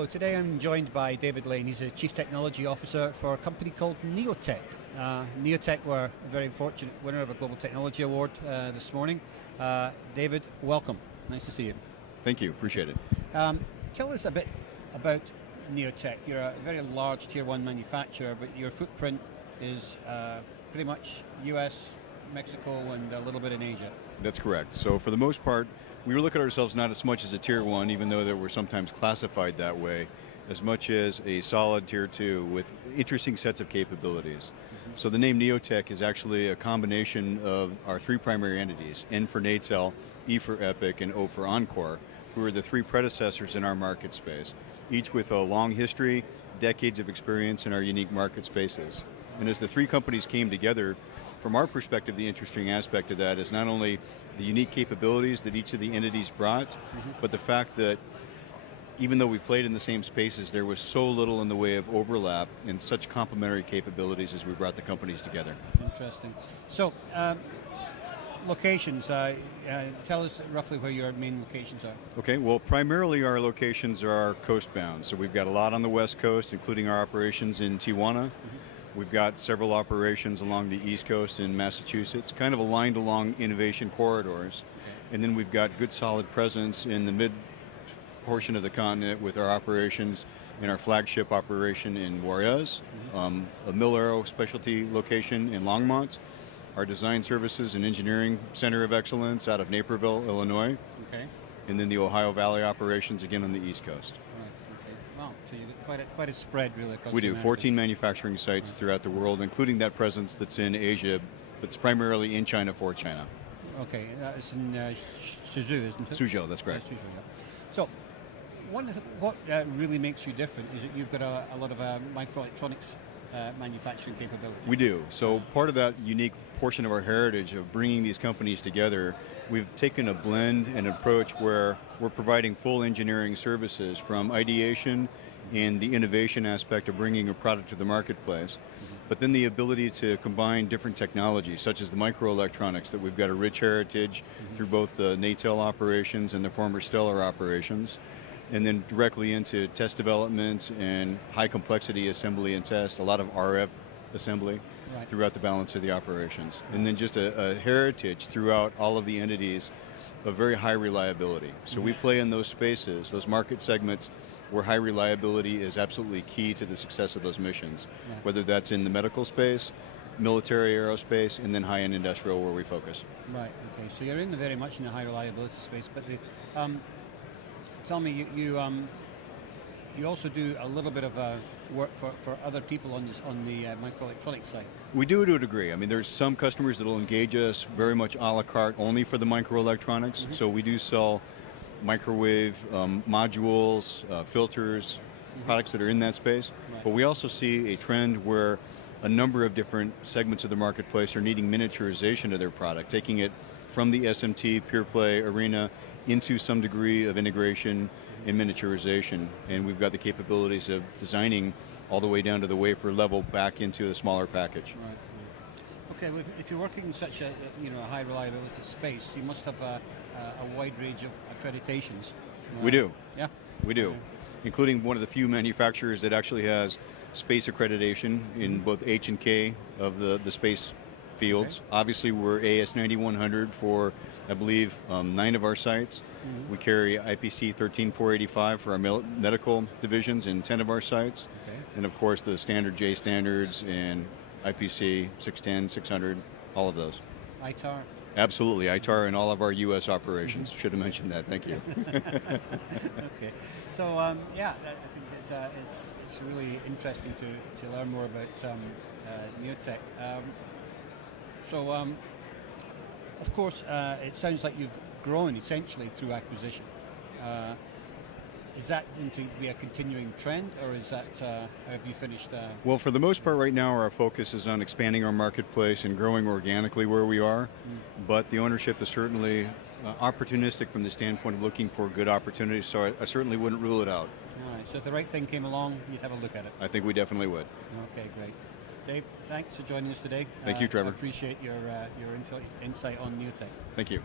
Hello, today I'm joined by David Lane. He's a Chief Technology Officer for a company called NeoTech. NeoTech were a very fortunate winner of a Global Technology Award this morning. David, welcome. Nice to see you. Thank you, appreciate it. Tell us a bit about NeoTech. You're a very large Tier 1 manufacturer, but your footprint is pretty much US, Mexico, and a little bit in Asia. That's correct. So for the most part, we look at ourselves not as much as a Tier 1, even though that we're sometimes classified that way, as much as a solid Tier 2 with interesting sets of capabilities. So the name NeoTech is actually a combination of our three primary entities, N for Natel, E for Epic, and O for Encore, who are the three predecessors in our market space, each with a long history, decades of experience in our unique market spaces. And as the three companies came together, from our perspective, the interesting aspect of that is not only the unique capabilities that each of the entities brought, but the fact that even though we played in the same spaces, there was so little in the way of overlap and such complementary capabilities as we brought the companies together. Interesting. So, locations, tell us roughly where your main locations are. Okay, well primarily our locations are coastbound, so we've got a lot on the West Coast, including our operations in Tijuana. We've got several operations along the East Coast in Massachusetts, kind of aligned along innovation corridors. Okay. And then we've got good solid presence in the mid portion of the continent with our operations in our flagship operation in Juarez, a Mil-Aero specialty location in Longmont, our design services and engineering center of excellence out of Naperville, Illinois, and then the Ohio Valley operations again on the East Coast. Wow, so you've got quite a spread really across We do, 14 manufacturing sites throughout the world, including that presence that's in Asia, but it's primarily in China for China. Okay, that's in Suzhou, isn't it? Suzhou, that's correct. Suzhou, yeah. So, what really makes you different is that you've got a lot of microelectronics manufacturing capability. We do. So part of that unique portion of our heritage of bringing these companies together, we've taken a blend and approach where we're providing full engineering services from ideation and the innovation aspect of bringing a product to the marketplace, but then the ability to combine different technologies such as the microelectronics that we've got a rich heritage through both the Natel operations and the former Stellar operations, and then directly into test development and high complexity assembly and test, a lot of RF assembly throughout the balance of the operations. And then just a heritage throughout all of the entities of very high reliability. So we play in those spaces, those market segments where high reliability is absolutely key to the success of those missions, whether that's in the medical space, military aerospace, and then high-end industrial where we focus. Right, okay, so you're in very much in the high reliability space, but tell me, you also do a little bit of work for other people on the microelectronics side. We do to a degree. I mean, there's some customers that will engage us very much a la carte only for the microelectronics. So we do sell microwave modules, filters, products that are in that space. But we also see a trend where a number of different segments of the marketplace are needing miniaturization of their product, taking it from the SMT pure play arena into some degree of integration and miniaturization, and we've got the capabilities of designing all the way down to the wafer level back into a smaller package. Right. Okay, well, if you're working in such a high reliability space, you must have a wide range of accreditations. We do. Yeah? We do, including one of the few manufacturers that actually has space accreditation in both H and K of the space fields. Obviously, we're AS9100 for, I believe, 9 of our sites. We carry IPC 13485 for our medical divisions in 10 of our sites. And of course, the standard J standards and IPC 610, 600, all of those. ITAR? Absolutely, ITAR in all of our U.S. operations. Should have mentioned that, thank you. Okay, so yeah, I think it's really interesting to learn more about NeoTech. So, of course, it sounds like you've grown essentially through acquisition. Is that going to be a continuing trend, or is that, have you finished? Well, for the most part right now, our focus is on expanding our marketplace and growing organically where we are, but the ownership is certainly opportunistic from the standpoint of looking for good opportunities, so I certainly wouldn't rule it out. All right, so if the right thing came along, you'd have a look at it? I think we definitely would. Okay, great. Dave, thanks for joining us today. Thank you, Trevor. I appreciate your insight on NeoTech. Thank you.